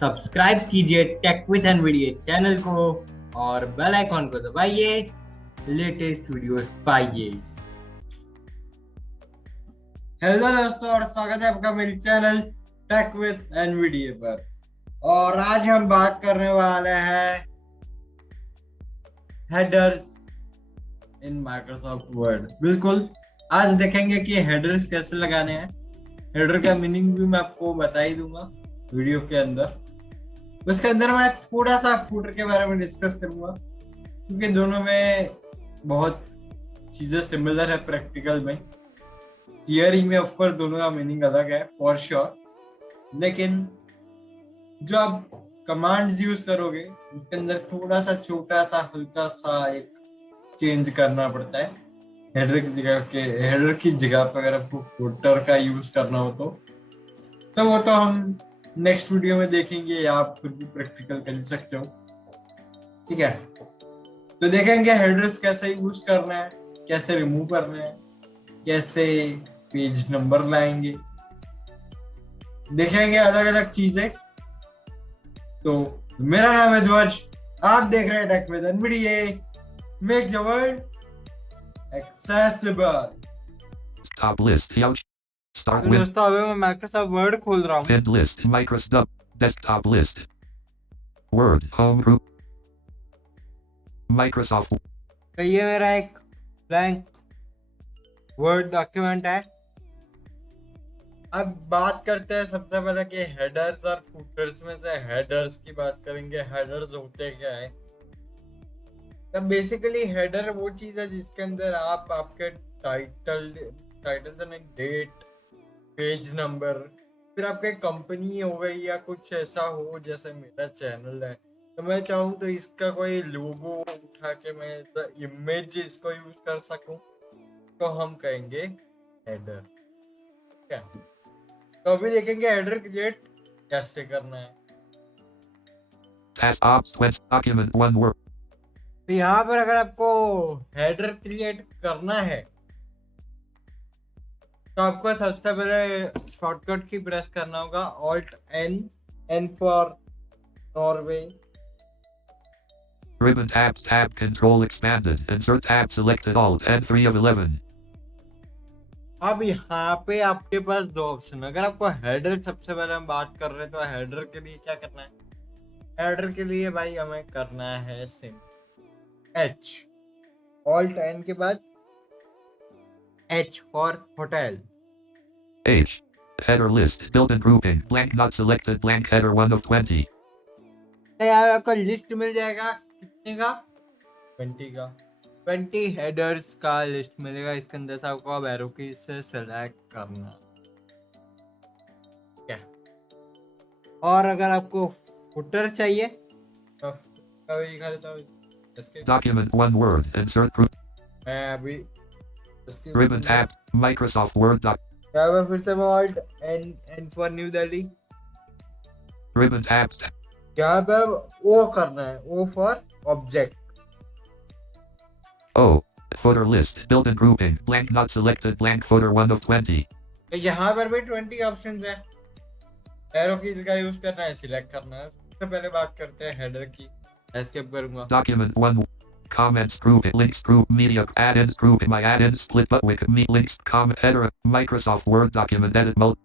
Subscribe कीजिए take with Nvidia channel को और बेल आइकॉन को दबाइए, लेटेस्ट वीडियोस पाइए। हेलो दोस्तों और स्वागत है आपका मेरे चैनल टेक विद एनवीडिया पर। और आज हम बात करने वाले हैं हेडर्स इन माइक्रोसॉफ्ट वर्ड। बिल्कुल, आज देखेंगे कि हेडर्स कैसे लगाने हैं। हेडर का मीनिंग भी मैं आपको बता ही दूंगा वीडियो के अंदर। उसके अंदर मैं थोड़ा सा फूटर के बारे में डिस्कस करूंगा, क्योंकि दोनों में बहुत चीजें सिमिलर है प्रैक्टिकल में। थियरी में ऑफ कोर्स दोनों का मीनिंग अलग है फॉर श्योर, लेकिन जो आप कमांड्स यूज करोगे उसके अंदर थोड़ा सा छोटा सा हल्का सा एक चेंज करना पड़ता है। हेडर की जगह पर अगर आपको फुटर का यूज करना हो तो वो तो हम नेक्स्ट वीडियो में देखेंगे, या आप खुद भी प्रैक्टिकल कर सकते हो। ठीक है, तो देखेंगे हेडर्स कैसे यूज करना है, कैसे रिमूव करना है, कैसे पेज नंबर लाएंगे, देखेंगे अलग अलग चीजें। तो मेरा नाम है जॉर्ज, आप देख रहे हैं tech with Nvidia, make the world accessible. Top list. Ouch. Start तो with दोस्तों अभी मैं माइक्रोसॉफ्ट वर्ड खोल रहा हूँ। pinned list. Microsoft desktop list. Word home group. Microsoft तो ये मेरा एक ब्लैंक वर्ड डॉक्यूमेंट है। अब बात करते हैं सबसे पहले कि हेडर्स और फुटर्स में से हेडर्स की बात करेंगे। हेडर्स होते क्या है? तो बेसिकली हेडर वो चीज है जिसके अंदर आप आपके टाइटल तो नहीं, डेट, पेज नंबर, फिर आपके कंपनी हो गई या कुछ ऐसा हो, जैसे मेरा चैनल है तो मैं चाहूँ तो इसका कोई लोगो उठा के मैं इमेज इसको यूज कर सकूं, तो हम कहेंगे हेडर। क्या तो अभी देखेंगे हेडर क्रिएट कैसे करना है। task ops 20 document 1 word. तो यहाँ पर अगर आपको हेडर क्रिएट करना है तो आपको सबसे पहले शॉर्टकट की प्रेस करना होगा, alt N for Norway. Ribbon tabs tab control expanded. Insert tab selected alt N3 of 11. अब यहाँ पे आपके पास दो ऑप्शन। अगर आपको हेडर, सबसे पहले हम बात कर रहे हैं तो हेडर के लिए क्या करना है? हेडर के लिए भाई हमें करना है सिंपल एच, ऑल्ट एन के बाद H for hotel. H. Header list. Built-in grouping. Blank not selected. Blank header 1 of 20. तो यहाँ आपको लिस्ट मिल जाएगा कितने का? 20 का। 20 हेडर्स का लिस्ट मिलेगा। इसके अंदर से आपको अब एरो की से सेलेक्ट करना क्या। और अगर आपको फुटर चाहिए तो कभी दिखा देता हूँ इसके। Document 1 word. Insert group. मैं अभी इसके Ribbon tab. Microsoft Word doc. यहाँ पे फिर से मैं alt N for New Delhi. Ribbon tabs. यहाँ पे ओ करना है, O for object. O. Footer list. Built-in grouping. Blank not selected. Blank footer 1 of 20. तो यहाँ पर भी 20 ऑप्शंस है। एरो कीज का यूज करना है, सिलेक्ट करना है। सबसे पहले बात करते हैं हेडर की। एस्केप करूंगा। Document 1. Comments group. Links group. Media. Add-ins group. My add-ins split but with me links. Comment header. Microsoft Word document edit mode.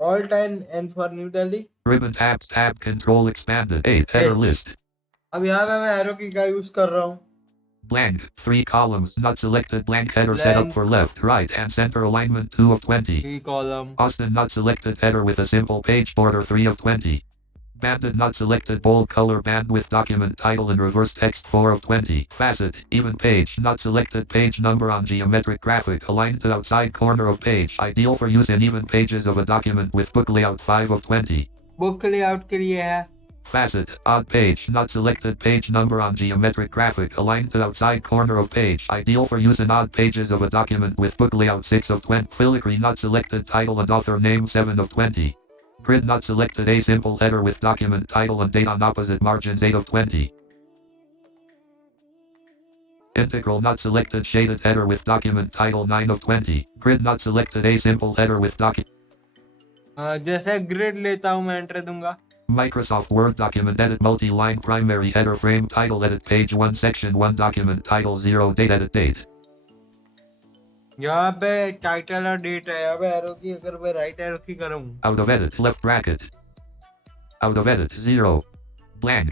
Alt N for New Delhi. Ribbon tabs tab control expanded. 8 header list. अब यहाँ पे मैं arrow की का use कर रहा हूँ। Blank 3 columns not selected. Blank header set up for left, right, and center alignment 2 of 20. 3 column. Austin not selected. Header with a simple page border 3 of 20. Banded not selected. Bold color band with document title and reverse text 4 of 20. Facet even page not selected. Page number on geometric graphic aligned to outside corner of page. Ideal for use in even pages of a document with book layout 5 of 20. Book layout के लिए है। Facet odd page not selected. Page number on geometric graphic aligned to outside corner of page. Ideal for use in odd pages of a document with book layout 6 of 20. Filigree not selected. Title and author name 7 of 20. Grid not selected. A simple header with document title and date on opposite margins 8 of 20. Integral not selected. Shaded header with document title 9 of 20. Grid not selected. A simple header with document. जैसे grid लेता हूँ मैं enter दूंगा। Microsoft Word document edit multi-line primary header frame title edit page 1 section 1 document title 0 date edit date. यहाँ पे title और date है। यहाँ पे एरो की अगर मैं राइट एरो की करूँ, Out of edit left bracket. Out of edit 0 blank.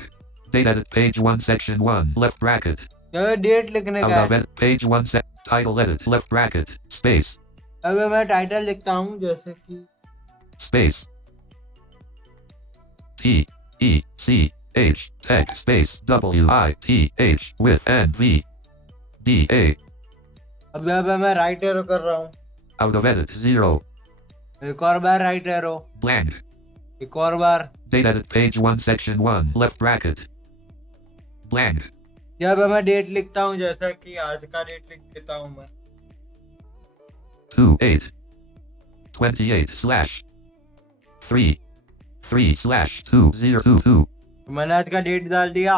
Date edit page 1 section 1 left bracket. यहाँ डेट लिखने Out का of है। edit page 1 title edit left bracket space अब मैं टाइटल लिखता हूँ जैसे कि space T E C H tech space W I T H with N V D A. अब यहाँ पे मैं राइट एरो कर रहा हूँ। Out of edit 0 एक और बार राइट एरो, blank. एक और बार। Date edit page 1 section 1 left bracket blank. यहाँ पे मैं डेट लिखता हूँ जैसा कि आज का डेट लिख देता हूँ मैं 28/28/3/2022. मैंने आज का डेट डाल दिया।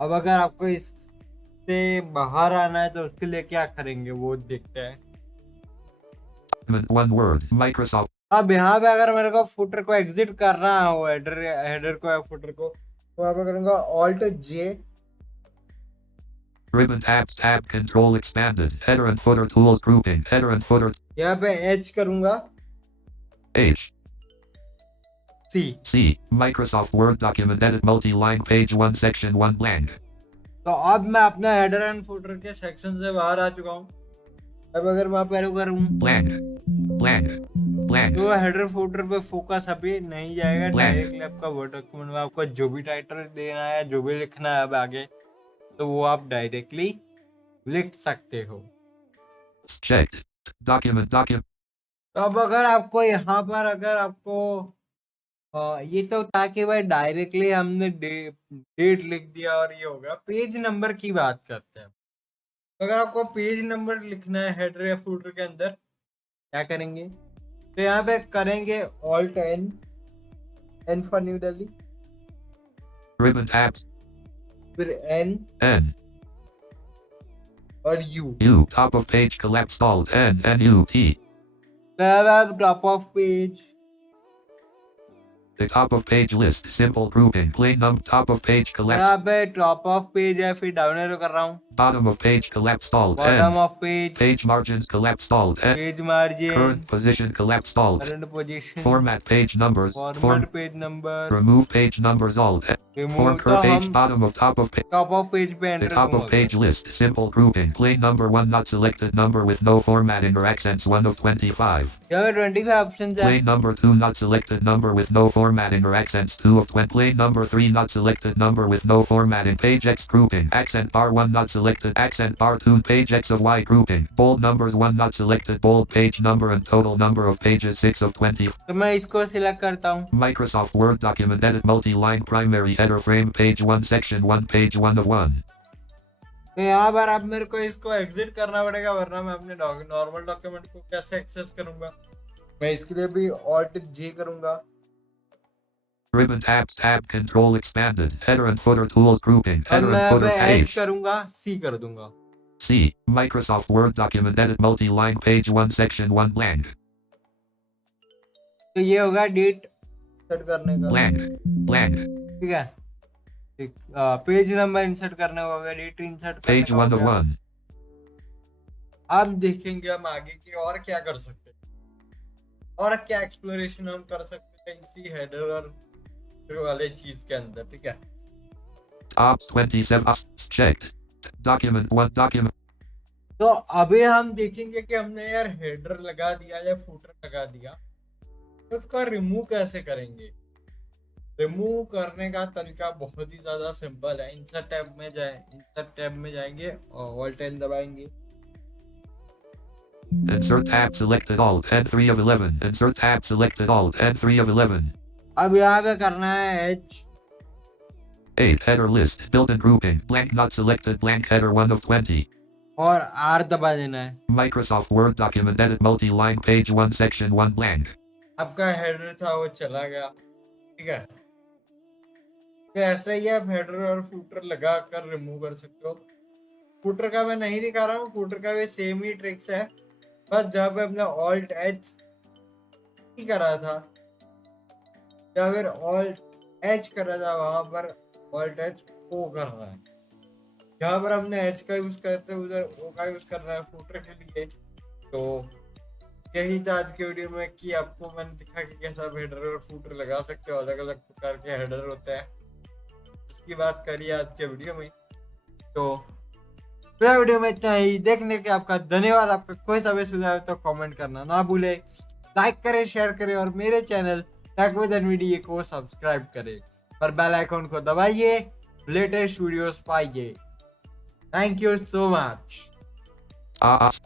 अब अगर आपको इससे बाहर आना है तो उसके लिए क्या करेंगे वो देखते हैं। One word Microsoft अब यहाँ पे अगर मेरे को फुटर को एग्जिट करना हो, हेडर को या फुटर को, तो यहाँ पे करूंगा Alt J, ribbon tab control expanded header and footer tools grouping header and footer यहाँ पे H करूंगा, H C। C Microsoft Word document edit multi-line page 1 section 1 blank. तो अब मैं अपना हेडर एंड फुटर के सेक्शन से बाहर आ चुका हूँ। अब अगर मैं एरो करूँ blank तो हेडर फुटर पे फोकस अभी नहीं जाएगा। डायरेक्टली आपका वर्ड डॉक्यूमेंट में आपको जो भी टाइटल देना है, जो भी लिखना है अब आगे, तो वो आप डायरेक्टली लिख सकते हो। checked document तो अब अगर आपको यहाँ पर अगर आपको ये तो था कि भाई डायरेक्टली हमने डेट लिख दिया और ये हो गया। पेज नंबर की बात करते हैं। तो अगर आपको पेज नंबर लिखना है हेडर या फुटर के अंदर, क्या करेंगे? तो यहाँ पे करेंगे Alt N for New Delhi, ribbon tabs फिर N और U top of page collapsed alt N U T. Top of page, The top of page list simple grouping plain top of page collapsed. यहाँ पे टॉप ऑफ पेज है, फिर down arrow कर रहा हूँ। Bottom of page collapsed alt bottom N. Of page, Page margins collapsed alt N. Page margin, Current position collapsed alt. Current position, Format page numbers. Format page number, Remove page numbers alt N. Remove. तो page हम bottom of top of page. Top of page पे The enter top of page list simple grouping plain number 1 not selected number with no formatting or accents 1 of 25. यहाँ पे 25 options है। Plain number 2 not selected number with no formatting or accents 2 of 20. Plain number 3 not selected number with no formatting. Page X grouping. Accent bar 1 not selected. Accent bar 2 page X of Y grouping. Bold numbers 1 not selected. Bold page number and total number of pages 6 of 20. तो मैं इसको select करता हूँ। Microsoft Word document edit multi-line primary header frame page 1 section 1 page 1 of 1. तो यहाँ पर अब मेरे को इसको एग्जिट करना पड़ेगा, वरना मैं अपने नॉर्मल डॉक्यूमेंट को कैसे एक्सेस करूंगा। मैं इसके लिए भी Alt J करूंगा। Ribbon tab control expanded header and footer tools grouping अब header मैं and footer H page करूंगा, C कर दूंगा। C Microsoft Word document edit multi-line page 1 section 1 blank. तो ये होगा डेट इंसर्ट करने का, blank ठीक है। पेज नंबर इंसर्ट करने का होगा, डेट इंसर्ट करने page का 1 of होगा। 1. अब देखेंगे हम आगे की और क्या कर सकते हैं और क्या एक्सप्लोरेशन हम कर सकते हैं इसी हेडर और वाले चीज के अंदर, ठीक है। Top 27 checked. Document 1 document. तो अभी हम देखेंगे कि हमने यार हेडर लगा दिया या फुटर लगा दिया, तो उसका रिमूव कैसे करेंगे। रिमूव करने का तरीका बहुत ही ज्यादा सिंपल है। इंसर्ट टैब में जाएंगे और Alt N दबाएंगे। Insert tab selected Alt N3 of 11. Insert tab selected Alt N3 of 11. अब यहाँ पे करना है H 8 header list built-in grouping blank not selected blank header 1 of 20. और R दबा देना है। Microsoft Word document edit multi-line page 1 section 1 blank. आपका हेडर था वो चला गया, ठीक है। तो ऐसे ही आप हेडर और फुटर लगा कर रिमूव कर सकते हो। फुटर का मैं नहीं दिखा रहा हूँ, फुटर का भी सेम ही ट्रिक्स है, बस जहाँ पे अपने Alt H ही करा था या फिर Alt एच करा था वहां पर ऑल्ट एच ओ करना है। जहां पर हमने एच का यूज करते हैं उधर ओ का यूज करना है फूटर के लिए। तो यही था आज के वीडियो में कि आपको मैंने दिखा कि कैसे आप हेडर और फूटर लगा सकते हो। अलग अलग प्रकार के हेडर होते हैं, उसकी बात करिए आज के वीडियो में। तो पूरा वीडियो में इतना ही। देखने के आपका धन्यवाद। आपका कोई सा भी सुझाव है तो कमेंट करना ना भूले। लाइक करें, शेयर करें और मेरे चैनल टेक विद एनवीडीए को सब्सक्राइब करें और बेल आइकन को दबाइए, लेटेस्ट वीडियोस पाइए। Thank you so much.